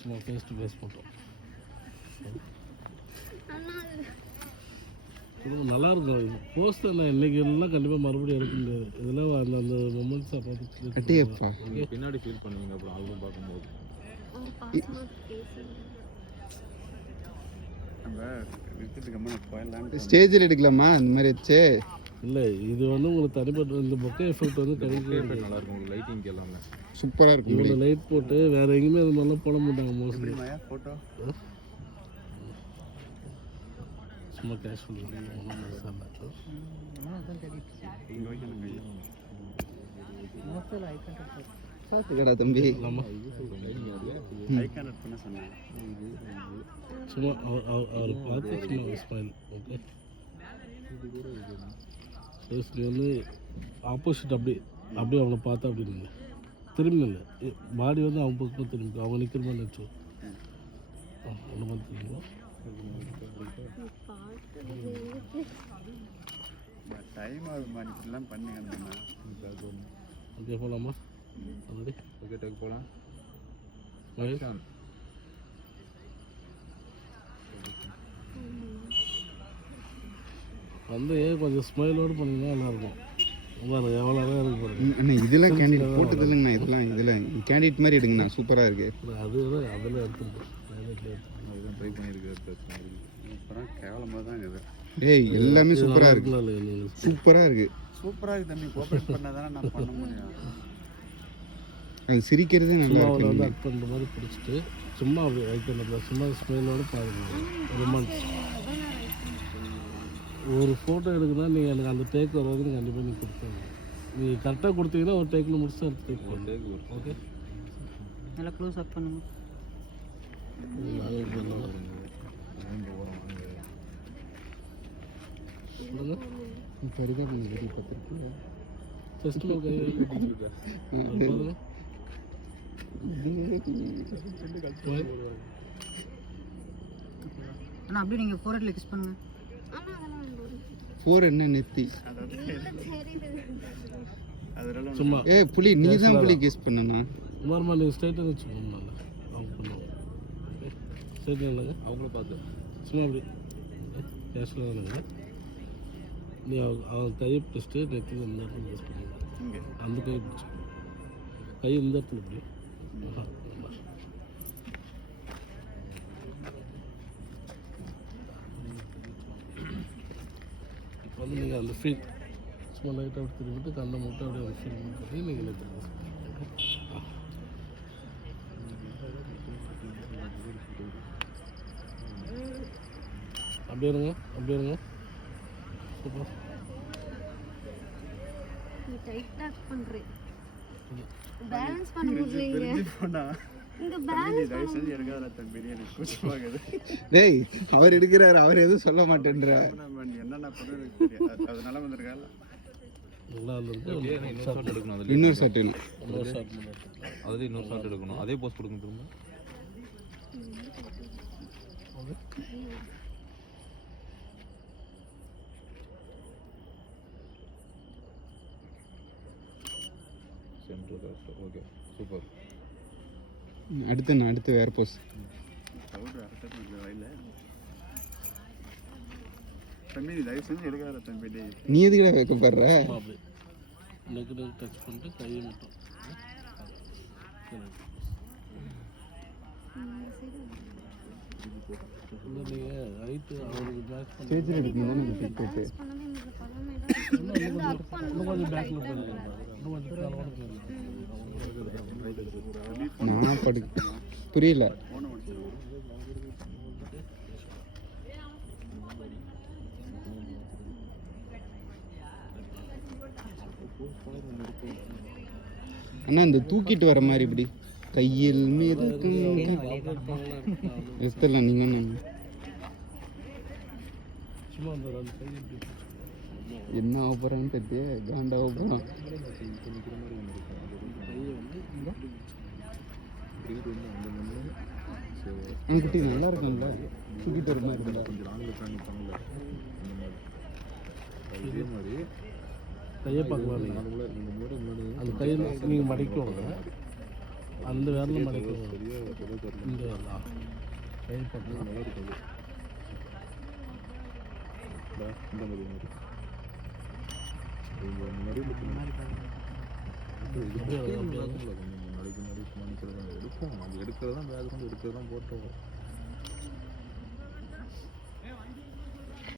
சும்மா face to face மட்டும் நல்லா இருக்கும். போஸ்டர் நான் இன்னைக்கு எல்லாம் கண்டிப்பாக மறுபடியும் எடுக்க முடியாது. இதெல்லாம் அந்த அந்த மொமெண்ட்ஸை பார்த்து கட்டியப்பா பின்னாடி ஃபீல் பண்ணுவீங்க அப்புறம் ஆல்பம் பார்க்கும்போது. ஸ்டேஜில் எடுக்கலாமா இந்த மாதிரி வச்சு? இல்லை, இது வந்து உங்களுக்கு தனிப்பட்ட இந்த பொக்கே எஃபெக்ட் வந்து கிடைக்கும். நல்லா இருக்கும் லைட்டிங் எல்லாமே சூப்பராக இருக்கும். இவ்வளோ லைட் போட்டு வேறு எங்கேயுமே அது மாதிரிலாம் போட மாட்டாங்க மோஸ்ட்லி. ஃபோட்டோ சும்மா கேஷுவல் பார்த்துக்கடா தம்பி. சும்மா அவர் பார்த்து சும்மா ஸ்மைல். ஓகே, ஃபேஸ்லி வந்து ஆப்போசிட் அப்படியே அவனை பார்த்தா அப்படி இல்லை, திரும்பி இல்லை, பாடி வந்து அவன் பக்கம் திரும்பி அவங்க நிற்கிற மாதிரி நினச்சோ ஒன்று பார்த்துருக்கீங்களா? ஓகே போகலாமா? ஆல்ரெடி ஓகே டேக் போகலாம். வந்து கொஞ்சம் ஸ்மைலோடு பண்ணிங்கன்னா நல்லாயிருக்கும். பாருங்க எவ்வளோ அழகாக இருக்கு பாருங்க. இதெல்லாம் கேண்டிடேட் போட்டது இல்லைங்கண்ணா. இதெல்லாம் இதில் கேண்டிடேட் மாதிரி எடுங்கண்ணா. சூப்பராக இருக்குது. அதில் எடுத்துருக்கோம். ட்ரை பண்ணியிருக்கேன். கேவலமாக தான் இருக்குது. ஏய் எல்லாமே சூப்பராக இருக்கு. சூப்பராக இருக்குது. சூப்பராக இருக்குது தம்பி. கோஆப்ரேட் பண்ணால் தானே நான் பண்ண முடியும். அது சிரிக்கிறது நல்லா அவனை வந்து அட் பண்ணுற மாதிரி பிடிச்சிட்டு சும்மா அப்படி வைக்கணும். சும்மா ஸ்மைலோடு பாருங்க. ரொமான்ஸ் ஒரு ஃபோட்டோ எடுக்குன்னா நீங்கள் எனக்கு அந்த டேக் வர்றதுன்னு கண்டிப்பாக நீங்கள் கொடுத்தாங்க. நீங்கள் கரெக்டாக கொடுத்தீங்கன்னா ஒரு டேக்கில் முடிச்சு அடுத்த டேக் போட்டு. ஓகே, நல்லா க்ளோஸ் அப் பண்ணுங்க. இப்போ இருக்க நீங்கள் பார்த்துருக்கீங்க. ஃபெஸ்டிவல் கை அண்ணா அப்படியே நீங்கள் ஃபோர்ஹெட்டில் கிஸ் பண்ணுங்க. ஃபோர் என்ன நெத்தி சும்மா புலி நீ தான் புலி கிஸ் பண்ணனா? சுமாரமாக நீங்கள் ஸ்ட்ரைட்டாக வச்சுக்கோங்க. நல்லா அவங்க பண்ணுவாங்க. ஸ்ட்ரைட்டாக இல்லைங்க, அவங்கள பார்த்து சும்மா அப்படி கேஷுவலாக இல்லைங்க. நீ அவங்க கையை பிடிச்சிட்டு நெத்தியில் இந்த இடத்துல யூஸ் பண்ணுங்க. அந்த கையை பிடிச்சி கை இந்த இடத்துல இப்படி. இப்போ வந்து நீங்கள் அந்த ஃபீல் சும்மா லைட்டாக அப்படி திரும்பிட்டு கண்ணை மட்டும் அப்படியே ஒரு ஃபீல் பண்ணி நீங்கள் நெத்தியில் யூஸ் பண்ணுங்க. அப்படியே இருங்க, அப்படியே இருங்க. சூப்பர். நீ டைட்டா பண்றே. பேலன்ஸ் பண்ண முடியல. இங்க பேலன்ஸ் தயவு செஞ்சு எடுக்காத தம்பி. எனக்கு கூச்சமாகுது. டேய் அவர் எடுக்கறாரு. அவர் எதுவும் சொல்ல மாட்டேன்றா. என்னன்னா பண்ணுறது அதனால வந்திருக்கால. நல்லா இருக்கு. இன்னொரு ஷாட் எடுக்கணும். அதில் இன்னொரு ஷாட் இல்லை. இன்னொரு ஷாட் அதில் இன்னொரு ஷாட் எடுக்கணும். அதே போஸ்ட் கொடுக்கணும் திரும்ப. Okay super. அடுத்து வேற போஸ். நீ எதுக்குடா வைக்கப்படுற? நெக் டச் பண்ணிட்டு கையை மட்டும் நீங்கள் ஹைட்டு அவருக்கு பேக் பண்ணி ஸ்டேஜில் எடுக்கணும். நீங்கள் போட்டு இன்னும் கொஞ்சம் பேக்கில் போயிருக்கேன். இன்னும் கொஞ்சம் காலோட போயிருக்கேன். நான் புரியல. அண்ணா இந்த தூக்கிட்டு வர மாதிரி இப்படி கையில் மிதக்கும் எடுத்துடலாம். நீங்கள் சும்மா அந்த ரெண்டு கை என்ன ஆக போகிறான்னு தெரிய காண்டாக போகிறான். எனக்கு நல்லா இருக்கும்ல தூக்கிட்டு வர மாதிரி இருந்தால் கொஞ்சம் லாங்கில் பிளானிங் பண்ணல. இதே மாதிரி கையை பார்க்கலாம். நீங்கள் அந்த கையில் நீங்கள் மடிக்கோங்க. அந்த வேரில் மடக்கணும். சரியா சொல்ல தெரியல. இந்த வேரலாம் கை பண்ணலாம். நல்லா இருக்காது. இந்த மாதிரி முன்னாடி கொஞ்சம் முன்னாடி எடுப்போம். அது எடுக்கிறது தான் பேக்ரவுண்ட் எடுக்கிறது தான் போட்டோம்.